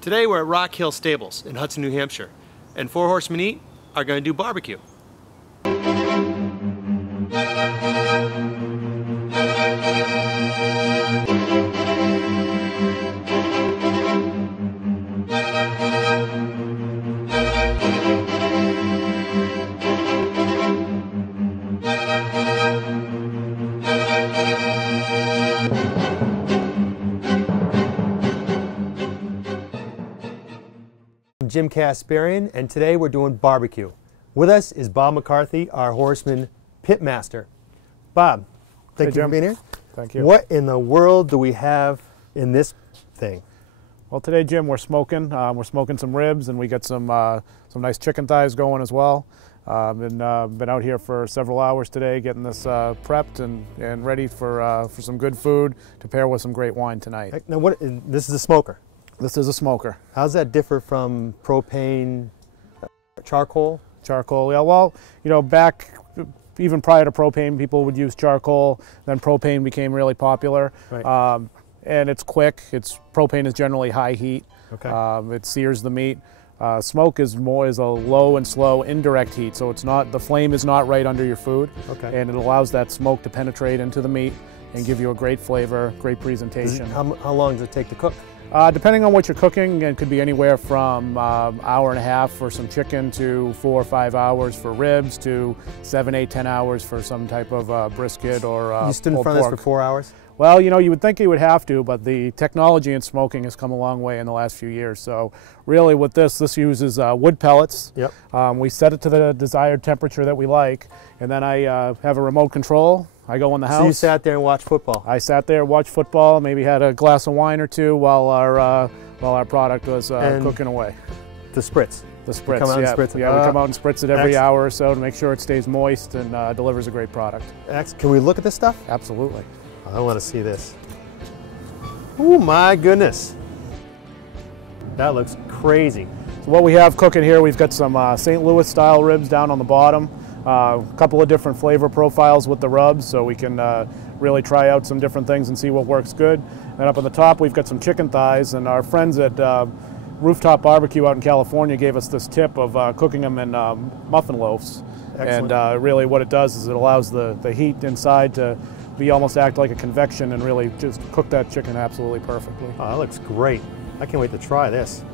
Today we're at Rock Hill Stables in Hudson, New Hampshire, and Fourhorsemen Eat are going to do barbecue. I'm Jim Kasparian, and today we're doing barbecue. With us is Bob McCarthy, our Horseman Pitmaster. Bob, thank you for being here. Thank you. What in the world do we have in this thing? Well, today, Jim, we're smoking. We're smoking some ribs, and we got some nice chicken thighs going as well. Been out here for several hours today, getting this prepped and ready for some good food to pair with some great wine tonight. Now, this is a smoker. This is a smoker. How does that differ from propane, charcoal? Charcoal, yeah, well, you know, back even prior to propane, people would use charcoal. Then propane became really popular. Right. And it's quick. Propane is generally high heat. Okay. It sears the meat. Smoke is a low and slow indirect heat, so the flame is not right under your food. Okay. And it allows that smoke to penetrate into the meat and give you a great flavor, great presentation. How long does it take to cook? Depending on what you're cooking, it could be anywhere from hour and a half for some chicken to 4 or 5 hours for ribs to 7, 8, 10 hours for some type of brisket or You stood in front of this for 4 hours? Well, you know, you would think you would have to, but the technology in smoking has come a long way in the last few years. So really with this uses wood pellets. Yep. We set it to the desired temperature that we like, and then I have a remote control. I go in the house. So you sat there and watched football? I sat there, watched football, maybe had a glass of wine or two while our product was cooking away. The spritz? The spritz, come out yeah. And spritz it. Yeah, we come out and spritz it every hour or so to make sure it stays moist and delivers a great product. Can we look at this stuff? Absolutely. I want to see this. Oh my goodness. That looks crazy. So what we have cooking here, we've got some St. Louis style ribs down on the bottom. A couple of different flavor profiles with the rubs, so we can really try out some different things and see what works good. And up on the top, we've got some chicken thighs, and our friends at Rooftop Barbecue out in California gave us this tip of cooking them in muffin loaves. Excellent. And really what it does is it allows the heat inside to almost act like a convection and really just cook that chicken absolutely perfectly. Oh, that looks great. I can't wait to try this.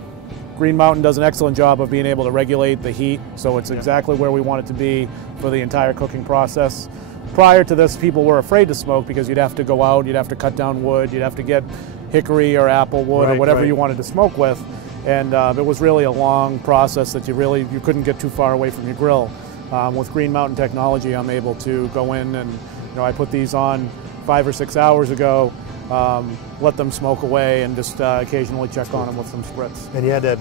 Green Mountain does an excellent job of being able to regulate the heat, so it's exactly where we want it to be for the entire cooking process. Prior to this, people were afraid to smoke because you'd have to go out, you'd have to cut down wood, you'd have to get hickory or apple wood or whatever you wanted to smoke with, and it was really a long process that you couldn't get too far away from your grill. With Green Mountain technology, I'm able to go in and I put these on 5 or 6 hours ago, let them smoke away, and just occasionally check on them with some spritz. And you had to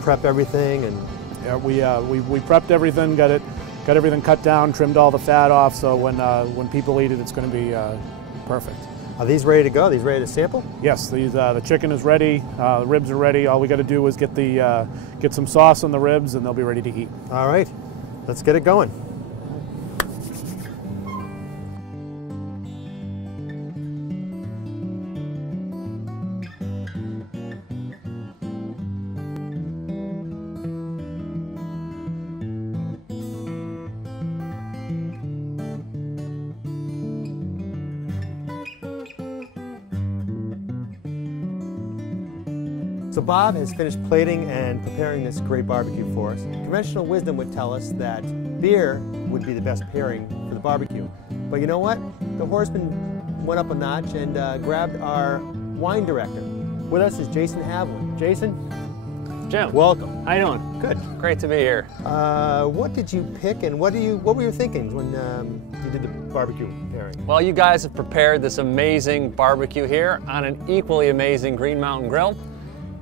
prep everything, and yeah, we prepped everything, got everything cut down, trimmed all the fat off, so when people eat it, it's going to be perfect. Are these ready to go? Are these ready to sample? Yes, the chicken is ready, the ribs are ready. All we got to do is get some sauce on the ribs, and they'll be ready to eat. All right, let's get it going. So Bob has finished plating and preparing this great barbecue for us. Conventional wisdom would tell us that beer would be the best pairing for the barbecue. But you know what? The Horseman went up a notch and grabbed our wine director. With us is Jason Havlin. Jason? Jim. Welcome. How you doing? Good. Great to be here. What did you pick, and what were your thinkings when you did the barbecue pairing? Well, you guys have prepared this amazing barbecue here on an equally amazing Green Mountain grill.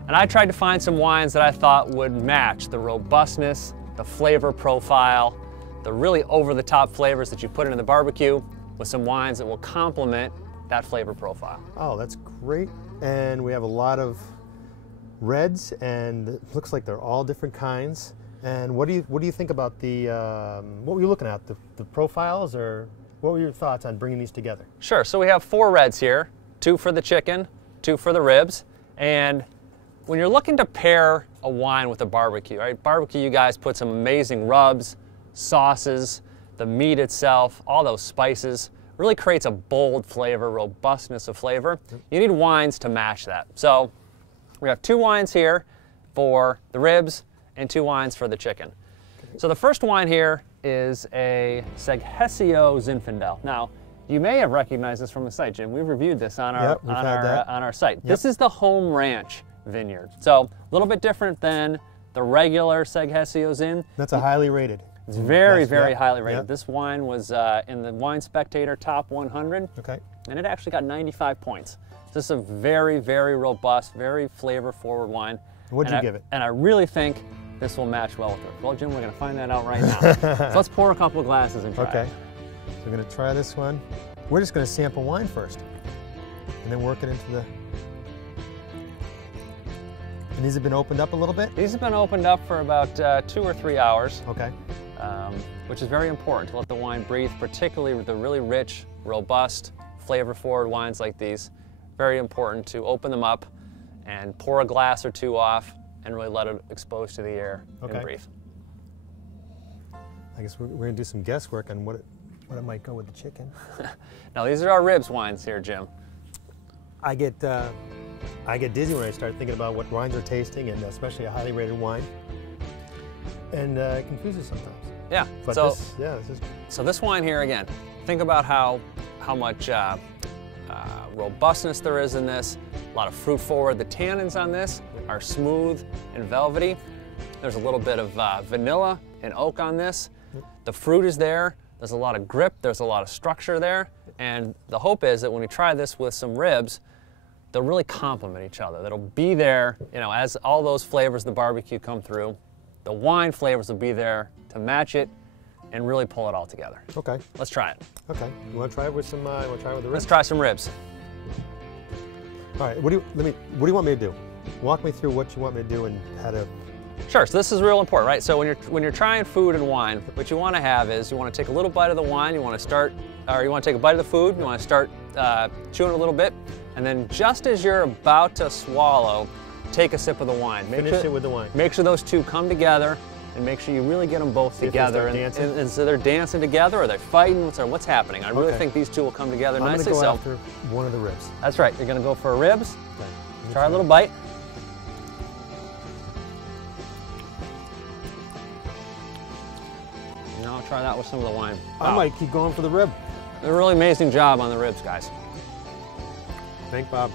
And I tried to find some wines that I thought would match the robustness, the flavor profile, the really over-the-top flavors that you put into the barbecue with some wines that will complement that flavor profile. Oh, that's great. And we have a lot of reds, and it looks like they're all different kinds. And what do you think about the what were you looking at, the profiles, or what were your thoughts on bringing these together? Sure. So we have 4 reds here, 2 for the chicken, 2 for the ribs, and when you're looking to pair a wine with a barbecue, right? Barbecue, you guys put some amazing rubs, sauces, the meat itself, all those spices. Really creates a bold flavor, robustness of flavor. You need wines to match that. So we have 2 wines here for the ribs and 2 wines for the chicken. So the first wine here is a Seghesio Zinfandel. Now, you may have recognized this from the site, Jim. We've reviewed this on our site. Yep. This is the Home Ranch vineyard. So a little bit different than the regular Seghesio Zin. That's a highly rated. It's very, very highly rated. Yep. This wine was in the Wine Spectator Top 100. Okay. And it actually got 95 points. This is a very, very robust, very flavor-forward wine. What'd you give it? And I really think this will match well with it. Well, Jim, we're going to find that out right now. So let's pour a couple of glasses and try it. Okay. So we're going to try this one. We're just going to sample wine first, and then work it into the... And these have been opened up a little bit? These have been opened up for about 2 or 3 hours. Okay. Which is very important to let the wine breathe, particularly with the really rich, robust, flavor-forward wines like these. Very important to open them up and pour a glass or 2 off and really let it expose to the air and breathe. I guess we're going to do some guesswork on what it might go with the chicken. Now these are our ribs wines here, Jim. I get dizzy when I start thinking about what wines are tasting, and especially a highly rated wine. And it confuses sometimes. Yeah. But so this wine here, again, think about how much robustness there is in this. A lot of fruit forward. The tannins on this are smooth and velvety. There's a little bit of vanilla and oak on this. The fruit is there. There's a lot of grip. There's a lot of structure there. And the hope is that when we try this with some ribs, they'll really complement each other. That'll be there, you know, as all those flavors of the barbecue come through. The wine flavors will be there to match it and really pull it all together. Okay. Let's try it. Okay. You want to try it with some? You want to try it with the ribs? Let's try some ribs. All right. What do you want me to do? Walk me through what you want me to do and how to. Sure. So this is real important, right? So when you're trying food and wine, what you want to have is you want to take a little bite of the wine. You want to start, or you want to take a bite of the food. You want to start chewing a little bit, and then just as you're about to swallow, take a sip of the wine. Finish it with the wine. Make sure those two come together, and make sure you really get them both together. And so they're dancing together, or they're fighting. What's happening? I really think these two will come together nicely. I'm going to go after one of the ribs. That's right. You're going to go for ribs. Okay. Try a little bite. Now I'll try that with some of the wine. I might keep going for the rib. A really amazing job on the ribs, guys. Thank Bob.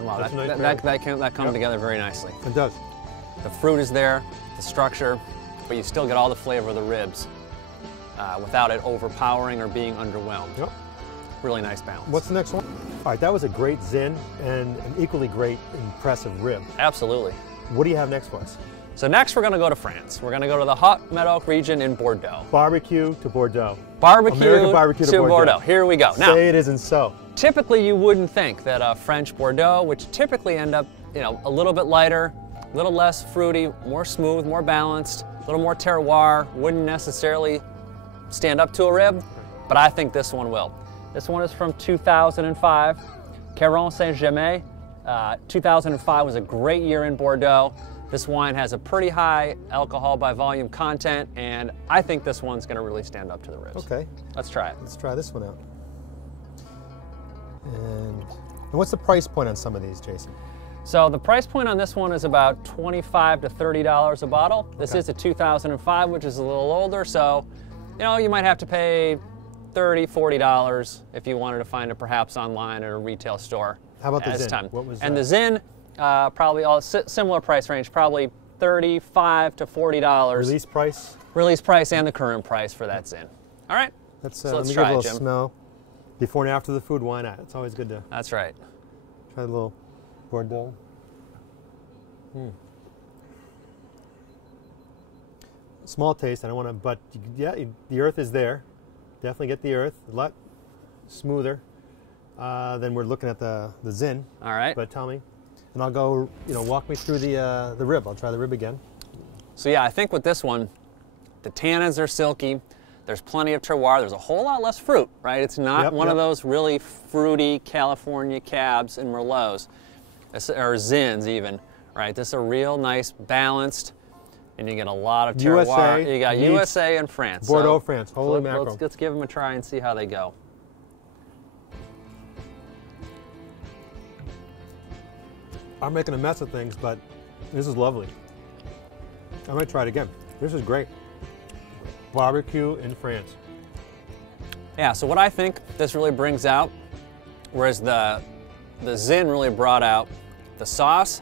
Wow, that comes together very nicely. It does. The fruit is there, the structure, but you still get all the flavor of the ribs without it overpowering or being underwhelmed. Yep. Really nice balance. What's the next one? All right, that was a great Zin and an equally great, impressive rib. Absolutely. What do you have next for us? So next we're going to go to France. We're going to go to the Haute-Medoc region in Bordeaux. Barbecue to Bordeaux. American barbecue to Bordeaux. Here we go. Now, say it isn't so. Typically you wouldn't think that a French Bordeaux, which typically end up, you know, a little bit lighter, a little less fruity, more smooth, more balanced, a little more terroir, wouldn't necessarily stand up to a rib, but I think this one will. This one is from 2005, Caron Saint-Germain. 2005 was a great year in Bordeaux. This wine has a pretty high alcohol by volume content, and I think this one's going to really stand up to the ribs. Okay. Let's try it. Let's try this one out. And what's the price point on some of these, Jason? So the price point on this one is about $25 to $30 a bottle. This is a 2005, which is a little older, so you know you might have to pay $30, $40 if you wanted to find it perhaps online at a retail store. How about the Zin? What was the Zin, probably all similar price range, probably $35 to $40. Release price? Release price and the current price for that Zin. All right. So let's try it, Jim. Let me give it a little smell. Before and after the food, why not? It's always good to. That's right. Try a little Bordeaux. Small taste. I don't want to, but yeah, the earth is there. Definitely get the earth. A lot smoother than we're looking at the Zin. All right. But tell me, and I'll go. You know, walk me through the rib. I'll try the rib again. So yeah, I think with this one, the tannins are silky. There's plenty of terroir. There's a whole lot less fruit, right? It's not one of those really fruity California cabs and Merlots, or Zins even, right? This is a real nice balanced, and you get a lot of terroir. You got USA and France. Bordeaux, France. Holy mackerel. Let's give them a try and see how they go. I'm making a mess of things, but this is lovely. I might try it again. This is great. Barbecue in France. Yeah, so what I think this really brings out, whereas the Zin really brought out the sauce,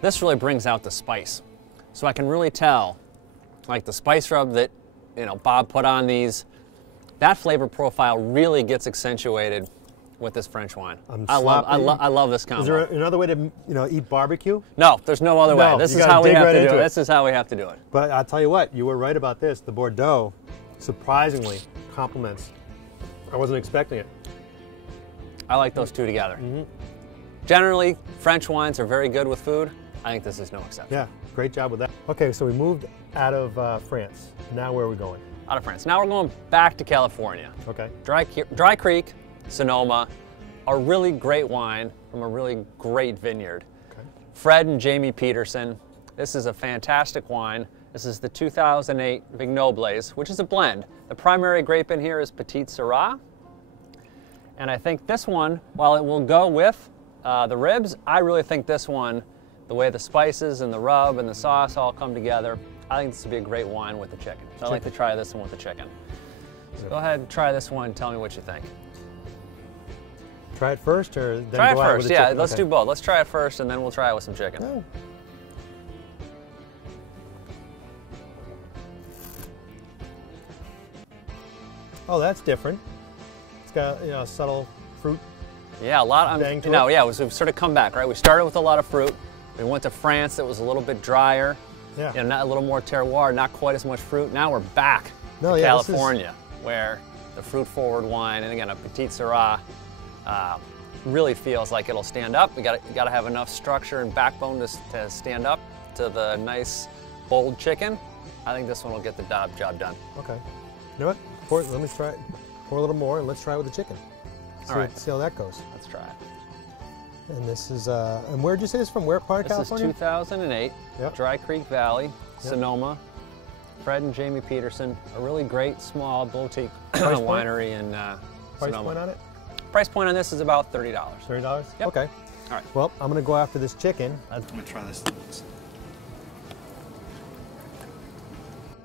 this really brings out the spice. So I can really tell, like the spice rub that, you know, Bob put on these, that flavor profile really gets accentuated with this French wine. I love this combo. Is there another way to, you know, eat barbecue? No, there's no other way. This is how we have to do it. This is how we have to do it. But I'll tell you what, you were right about this. The Bordeaux surprisingly complements. I wasn't expecting it. I like those two together. Generally, French wines are very good with food. I think this is no exception. Yeah, great job with that. Okay, so we moved out of France. Now where are we going? Out of France. Now we're going back to California. Okay. Dry Creek, Sonoma, a really great wine from a really great vineyard. Okay. Fred and Jamie Peterson. This is a fantastic wine. This is the 2008 Vignobles, which is a blend. The primary grape in here is Petite Syrah. And I think this one, while it will go with the ribs, I really think this one, the way the spices and the rub and the sauce all come together, I think this would be a great wine with the chicken. So I'd like to try this one with the chicken. So go ahead and try this one and tell me what you think. Try it first, or then try it go out first? with the Yeah, chicken? let's do both. Let's try it first, and then we'll try it with some chicken. Oh. Oh, that's different. It's got, you know, subtle fruit. Yeah, a lot. We've sort of come back, right? We started with a lot of fruit. We went to France that was a little bit drier. Yeah. You know, not a little more terroir, not quite as much fruit. Now we're back to California, where the fruit-forward wine, and again, a Petite Syrah, really feels like it'll stand up. You got to have enough structure and backbone to stand up to the nice, bold chicken. I think this one will get the job done. Okay. You know what? Let me try it. Pour a little more, and let's try it with the chicken. All right. See how that goes. Let's try it. And this is, and where'd you say this from? Where part of California? This is 2008, Dry Creek Valley, Sonoma. Fred and Jamie Peterson, a really great small boutique winery in Price Sonoma. point on it? Price point on this is about $30. $30? Yep. Okay. All right. Well, I'm going to go after this chicken. I'm going to try this.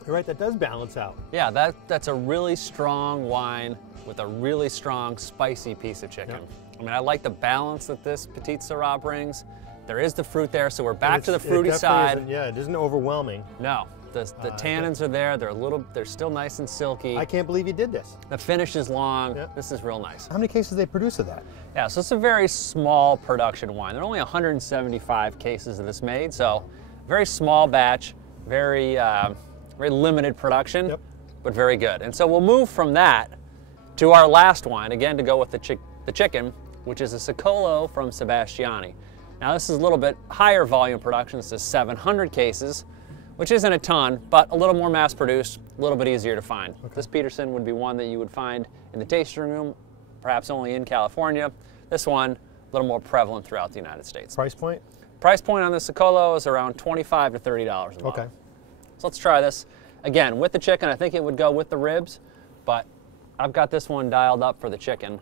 You're right, that does balance out. Yeah, that's a really strong wine with a really strong, spicy piece of chicken. Yep. I mean, I like the balance that this Petite Syrah brings. There is the fruit there, so we're back to the fruity side. Yeah, it isn't overwhelming. No, the tannins are there. They're still nice and silky. I can't believe you did this. The finish is long. Yep. This is real nice. How many cases do they produce of that? Yeah, so it's a very small production wine. There are only 175 cases of this made, so very small batch, very limited production, but very good. And so we'll move from that to our last wine, again to go with the chicken, which is a Secolo from Sebastiani. Now this is a little bit higher volume production. This is 700 cases, which isn't a ton, but a little more mass produced, a little bit easier to find. Okay. This Peterson would be one that you would find in the tasting room, perhaps only in California. This one, a little more prevalent throughout the United States. Price point? Price point on the Secolo is around $25 to $30 a bottle. Okay. So let's try this. Again, with the chicken, I think it would go with the ribs, but I've got this one dialed up for the chicken.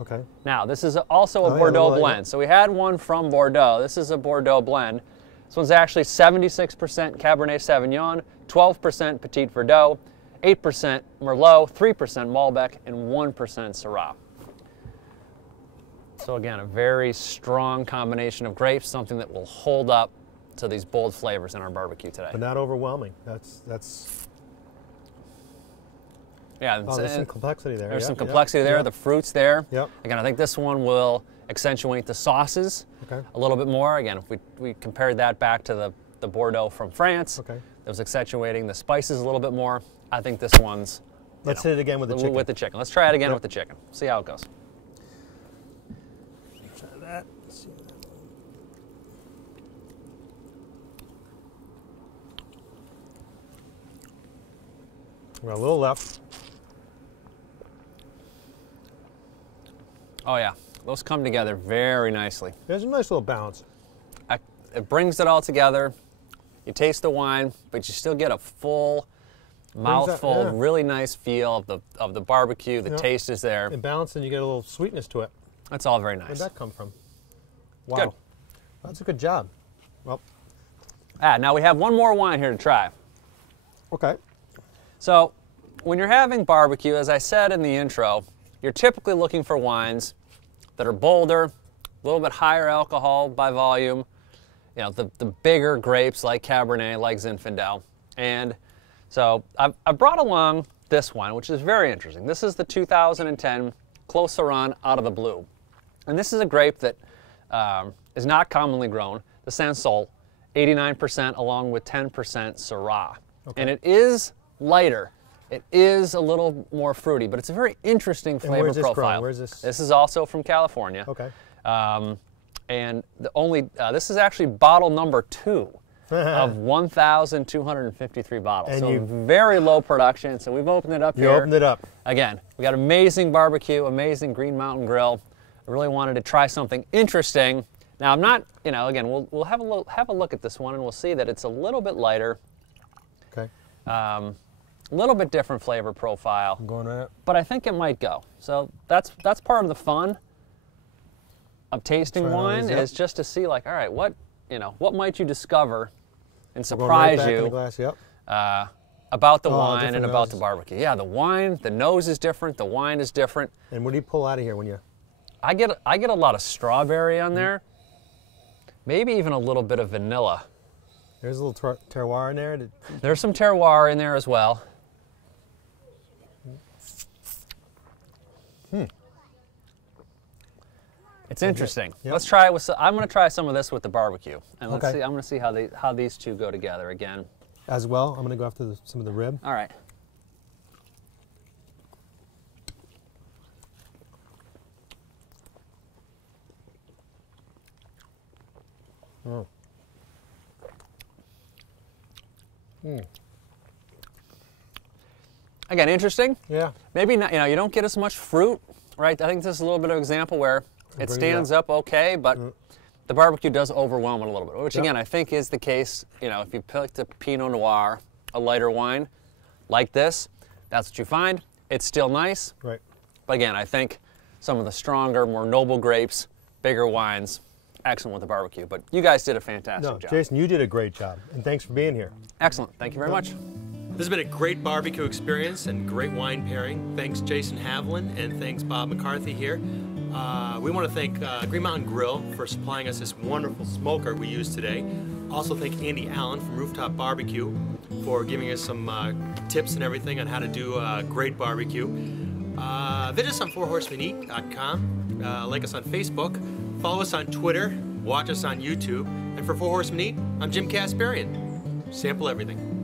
Okay. Now, this is also a Bordeaux blend. So we had one from Bordeaux. This is a Bordeaux blend. This one's actually 76% Cabernet Sauvignon, 12% Petit Verdot, 8% Merlot, 3% Malbec, and 1% Syrah. So again, a very strong combination of grapes, something that will hold up to these bold flavors in our barbecue today. But not overwhelming. That's. Yeah, there's some complexity there. There's some complexity there. The fruit's there. Yep. Again, I think this one will accentuate the sauces a little bit more. Again, if we compared that back to the Bordeaux from France, that was accentuating the spices a little bit more. I think this one's. Let's hit it again with the chicken. With the chicken. Let's try it again with the chicken. See how it goes. Try that. We got a little left. Oh yeah, those come together very nicely. There's a nice little balance. It brings it all together. You taste the wine, but you still get a full mouthful, really nice feel of the barbecue. The taste is there. And balance, and you get a little sweetness to it. That's all very nice. Where'd that come from? Wow. Good. That's a good job. Well. Now we have one more wine here to try. Okay. So, when you're having barbecue, as I said in the intro, you're typically looking for wines that are bolder, a little bit higher alcohol by volume, you know, the bigger grapes like Cabernet, like Zinfandel. And so I brought along this wine, which is very interesting. This is the 2010 Clos Seurat out of the blue. And this is a grape that is not commonly grown, the Sansol, 89% along with 10% Syrah. Okay. And it is lighter. It is a little more fruity, but it's a very interesting flavor profile. Where's this? This is also from California. Okay. And this is actually bottle number 2 of 1,253 bottles. And so very low production. So we've opened it up here. You opened it up. Again, we got amazing barbecue, amazing Green Mountain Grill. I really wanted to try something interesting. Now I'm not, you know, again, we'll have a look at this one and we'll see that it's a little bit lighter. Okay. A little bit different flavor profile. I'm going right up. But I think it might go. So that's part of the fun of tasting wine is just to see, like, all right, what might you discover and surprise right back you in the glass, yep. About the wine and about the barbecue. Yeah, the wine, the nose is different, the wine is different. And what do you pull out of here when you? I get a lot of strawberry on there, maybe even a little bit of vanilla. There's a little terroir in there. There's some terroir in there as well. It's interesting. Yep. Let's try it with. I'm going to try some of this with the barbecue, and let's see. I'm going to see how these two go together again. As well, I'm going to go after some of the rib. All right. Oh. Again, interesting. Yeah. Maybe not. You know, you don't get as much fruit, right? I think this is a little bit of an example where it stands up okay, but the barbecue does overwhelm it a little bit, which again I think is the case. You know, if you picked a Pinot Noir, a lighter wine like this, that's what you find. It's still nice, right? But again, I think some of the stronger, more noble grapes, bigger wines, excellent with the barbecue. But you guys did a fantastic job. Jason, you did a great job, and thanks for being here. Excellent. Thank you very much. This has been a great barbecue experience and great wine pairing. Thanks Jason Havlin and thanks Bob McCarthy here. We want to thank Green Mountain Grill for supplying us this wonderful smoker we use today. Also thank Andy Allen from Rooftop Barbecue for giving us some tips and everything on how to do great barbecue. Visit us on fourhorsemeneat.com. Like us on Facebook. Follow us on Twitter. Watch us on YouTube. And for Four Horsemen Eat, I'm Jim Kasparian. Sample everything.